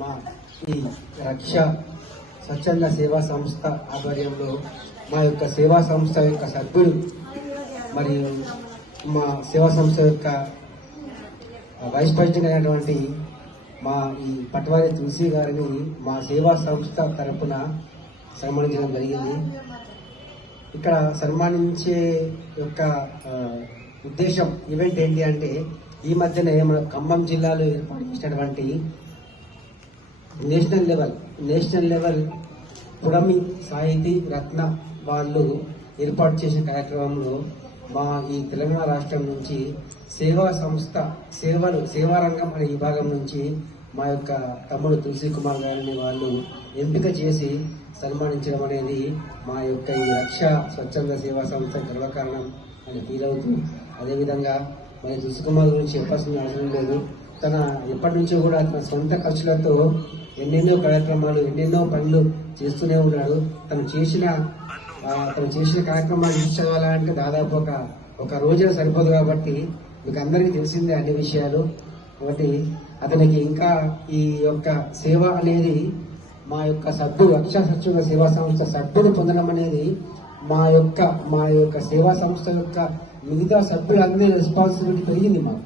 మా ఈ రక్ష స్వచ్ఛంద సేవా సంస్థ ఆధ్వర్యంలో మా యొక్క సేవా సంస్థ యొక్క సభ్యుడు మరియు మా సేవా సంస్థ యొక్క వైస్ ప్రెసిడెంట్ అయినటువంటి మా ఈ పట్వారి తులసి గారిని మా సేవా సంస్థ తరపున సన్మానించడం జరిగింది. ఇక్కడ సన్మానించే యొక్క ఉద్దేశం ఈవెంట్ ఏంటి అంటే ఈ మధ్యనే మన ఖమ్మం జిల్లాలో ఏర్పాటు చేసినటువంటి నేషనల్ లెవెల్ నేషనల్ లెవెల్ పుడమి సాహితీ రత్న వాళ్ళు ఏర్పాటు చేసిన కార్యక్రమంలో మా ఈ తెలంగాణ రాష్ట్రం నుంచి సేవా సంస్థ సేవలు సేవారంగం అనే విభాగం నుంచి మా యొక్క తమ్ముడు తులసి కుమార్ గారిని వాళ్ళు ఎంపిక చేసి సన్మానించడం అనేది మా యొక్క ఈ రక్ష స్వచ్ఛంద సేవా సంస్థ గర్వకారణం అని ఫీల్ అవుతూ అదేవిధంగా మరి తులసి గురించి చెప్పాల్సిన అవసరం లేదు. తన ఎప్పటి నుంచో కూడా తన సొంత ఖర్చులతో ఎన్నెన్నో కార్యక్రమాలు ఎన్నెన్నో పనులు చేస్తూనే ఉన్నాడు. తను చేసిన తను చేసిన కార్యక్రమాలు చూసి చదవాలంటే దాదాపు ఒక ఒక రోజున సరిపోదు కాబట్టి మీకు అందరికీ తెలిసిందే అన్ని విషయాలు. కాబట్టి అతనికి ఇంకా ఈ యొక్క సేవ అనేది మా యొక్క సభ్యుడు రక్షా సత్యంగా సేవా సంస్థ సభ్యుడు పొందడం అనేది మా యొక్క మా యొక్క సేవా సంస్థ యొక్క మిగతా సభ్యులందరి రెస్పాన్సిబిలిటీ పెరిగింది మాకు.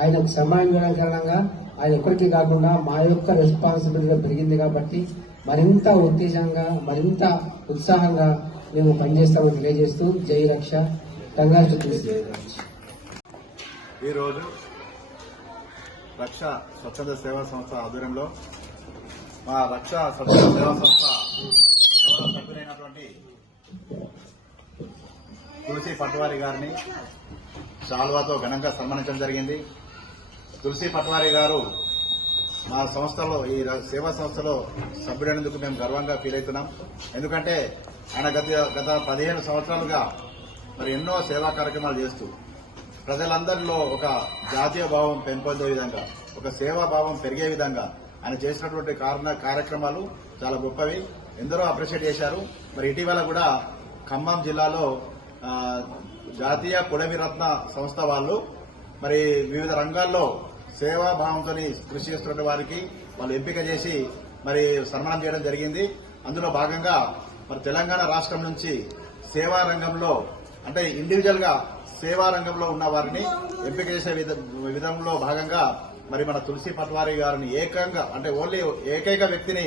ఆయనకు సమాయం చేయడం కారణంగా ఆయన ఒక్కరికి కాకుండా మా యొక్క రెస్పాన్సిబిలిటీ పెరిగింది కాబట్టి మరింత ఉత్తేజంగా మరింత ఉత్సాహంగా మేము పనిచేస్తామని తెలియజేస్తూ జై రక్ష. కంగారు ఈరోజు రక్ష స్వచ్ఛంద సేవా సంస్థ ఆధ్వర్యంలో మా రక్ష స్వచ్ఛంద సేవా సంస్థ సభ్యులైనటువంటి తులసి పట్వారి గారిని శాల్వాతో ఘనంగా సన్మానించడం జరిగింది. తులసి పట్వారి గారు మా సంస్థలో ఈ సేవా సంస్థలో సభ్యుడైనందుకు మేము గర్వంగా ఫీల్ అవుతున్నాం. ఎందుకంటే ఆయన గత గత పదిహేను సంవత్సరాలుగా మరి ఎన్నో సేవా కార్యక్రమాలు చేస్తూ ప్రజలందరిలో ఒక జాతీయ భావం పెంపొందే విధంగా ఒక సేవా భావం పెరిగే విధంగా ఆయన చేసినటువంటి కారణ కార్యక్రమాలు చాలా గొప్పవి. ఎందరో అప్రిషియేట్ చేశారు. మరి ఇటీవల కూడా ఖమ్మం జిల్లాలో జాతీయ కులవిరత్న రత్న సంస్థ వాళ్ళు మరి వివిధ రంగాల్లో సేవా భావంతో కృషి చేస్తున్న వారికి వాళ్ళు ఎంపిక చేసి మరి సన్మానం చేయడం జరిగింది. అందులో భాగంగా మరి తెలంగాణ రాష్ట్రం నుంచి సేవా రంగంలో అంటే ఇండివిజువల్గా సేవా రంగంలో ఉన్న వారిని ఎంపిక చేసే విధ- విధంలో భాగంగా మరి మన తులసి పట్వారి గారిని ఏకంగా అంటే ఓన్లీ ఏకైక వ్యక్తిని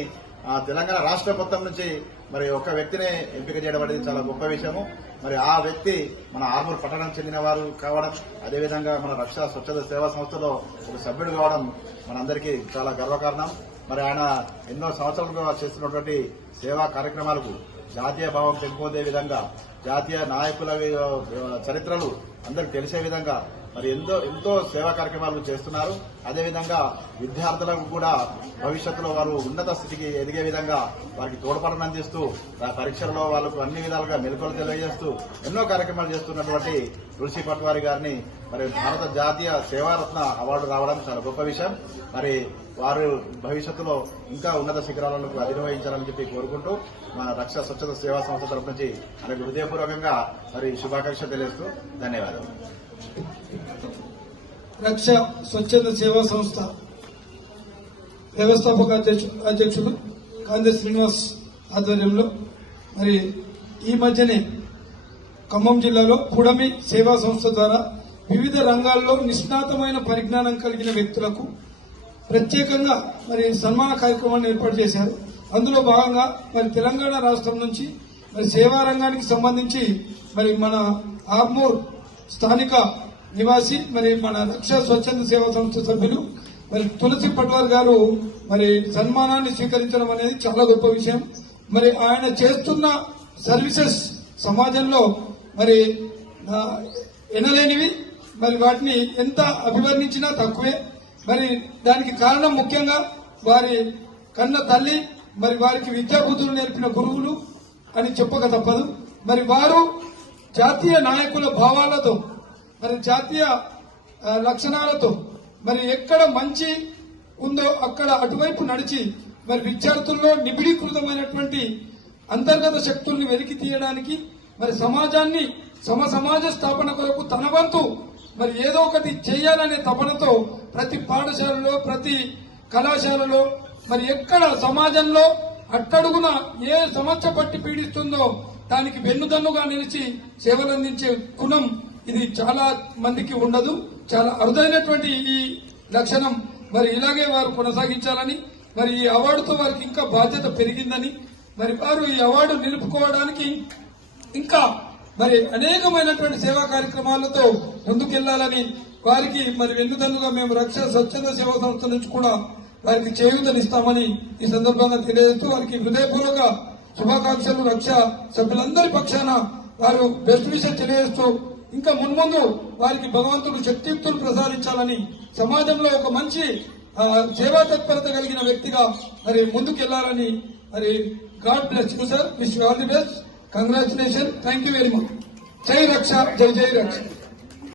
తెలంగాణ రాష్ట్ర మొత్తం నుంచి మరి ఒక వ్యక్తిని ఎంపిక చేయడం అనేది చాలా గొప్ప విషయము. మరి ఆ వ్యక్తి మన ఆర్మూర్ పట్టణం చెందిన వారు కావడం అదేవిధంగా మన రక్షా స్వచ్ఛత సేవా సంస్థలో ఒక సభ్యుడు కావడం మనందరికీ చాలా గర్వకారణం. మరి ఆయన ఎన్నో సంవత్సరాలుగా చేస్తున్నటువంటి సేవా కార్యక్రమాలకు జాతీయ భావం పెంపొందే విధంగా జాతీయ నాయకుల చరిత్రలు అందరికి తెలిసే విధంగా మరి ఎంతో ఎంతో సేవా కార్యక్రమాలు చేస్తున్నారు. అదేవిధంగా విద్యార్థులకు కూడా భవిష్యత్తులో వారు ఉన్నత స్థితికి ఎదిగే విధంగా వారికి తోడ్పాటును అందిస్తూ పరీక్షల్లో వాళ్ళకు అన్ని విధాలుగా మెలకువలు తెలియజేస్తూ ఎన్నో కార్యక్రమాలు చేస్తున్నటువంటి తులసి పట్వారి గారిని మరి భారత జాతీయ సేవారత్న అవార్డు రావడం చాలా గొప్ప విషయం. మరి వారు భవిష్యత్తులో ఇంకా ఉన్నత శిఖరాలకు అధిరోహించాలని చెప్పి కోరుకుంటూ మన రక్ష స్వచ్ఛత సేవా సంస్థ తరపు నుంచి ఆయనకు హృదయపూర్వకంగా మరి శుభాకాంక్షలు తెలియజేస్తూ ధన్యవాదాలు. రక్ష స్వచ్ఛంద సేవా సంస్థ వ్యవస్థాపక అధ్యక్షుడు కాంతి శ్రీనివాస్ ఆధ్వర్యంలో మరి ఈ మధ్యనే ఖమ్మం జిల్లాలో పుడమి సేవా సంస్థ ద్వారా వివిధ రంగాల్లో నిష్ణాతమైన పరిజ్ఞానం కలిగిన వ్యక్తులకు ప్రత్యేకంగా మరి సన్మాన కార్యక్రమాన్ని ఏర్పాటు చేశారు. అందులో భాగంగా మరి తెలంగాణ రాష్ట్రం నుంచి మరి సేవా రంగానికి సంబంధించి మరి మన ఆర్మూర్ స్థానిక నివాసి మరి మన రక్ష స్వచ్ఛంద సేవా సంస్థ సభ్యులు మరి తులసి పట్వార్ గారు మరి సన్మానాన్ని స్వీకరించడం అనేది చాలా గొప్ప విషయం. మరి ఆయన చేస్తున్న సర్వీసెస్ సమాజంలో మరి ఎనలేనివి మరి వాటిని ఎంత అభివర్ణించినా తక్కువే. మరి దానికి కారణం ముఖ్యంగా వారి కన్న తల్లి మరి వారికి విద్యాబుద్ధులు నేర్పిన గురువులు అని చెప్పక తప్పదు. మరి వారు జాతీయ నాయకుల భావాలతో మరి జాతీయ లక్షణాలతో మరి ఎక్కడ మంచి ఉందో అక్కడ అటువైపు నడిచి మరి విద్యార్థుల్లో నిబిడీకృతమైనటువంటి అంతర్గత శక్తుల్ని వెలికి తీయడానికి మరి సమాజాన్ని సమ సమాజ స్థాపన కొరకు తన వంతు మరి ఏదో ఒకటి చేయాలనే తపనతో ప్రతి పాఠశాలలో ప్రతి కళాశాలలో మరి ఎక్కడ సమాజంలో అట్టడుగున ఏ సమస్య పట్టి పీడిస్తుందో దానికి వెన్నుదన్నుగా నిలిచి సేవలు అందించే గుణం ఇది చాలా మందికి ఉండదు. చాలా అరుదైనటువంటి ఈ లక్షణం. మరి ఇలాగే వారు కొనసాగించాలని మరి ఈ అవార్డుతో వారికి ఇంకా బాధ్యత పెరిగిందని మరి వారు ఈ అవార్డు నిలుపుకోవడానికి ఇంకా మరి అనేకమైనటువంటి సేవా కార్యక్రమాలతో ముందుకెళ్ళాలని వారికి మరి వెన్నుదన్నుగా మేము రక్ష స్వచ్ఛంద సేవా సంస్థ నుంచి కూడా వారికి చేయూతనిస్తామని ఈ సందర్భంగా తెలియజేస్తూ వారికి హృదయపూర్వక శుభాకాంక్షలు రక్ష సభ్యులందరి పక్షాన వారు బెస్ట్ విషయం తెలియజేస్తూ ఇంకా మున్ముందు వారికి భగవంతుడు శక్తియుక్తులు ప్రసాదించాలని సమాజంలో ఒక మంచి సేవా తత్పరత కలిగిన వ్యక్తిగా మరి ముందుకెళ్ళాలని మరి God bless you sir wish all the best congratulation thank you very much జై రక్ష జై జై రక్ష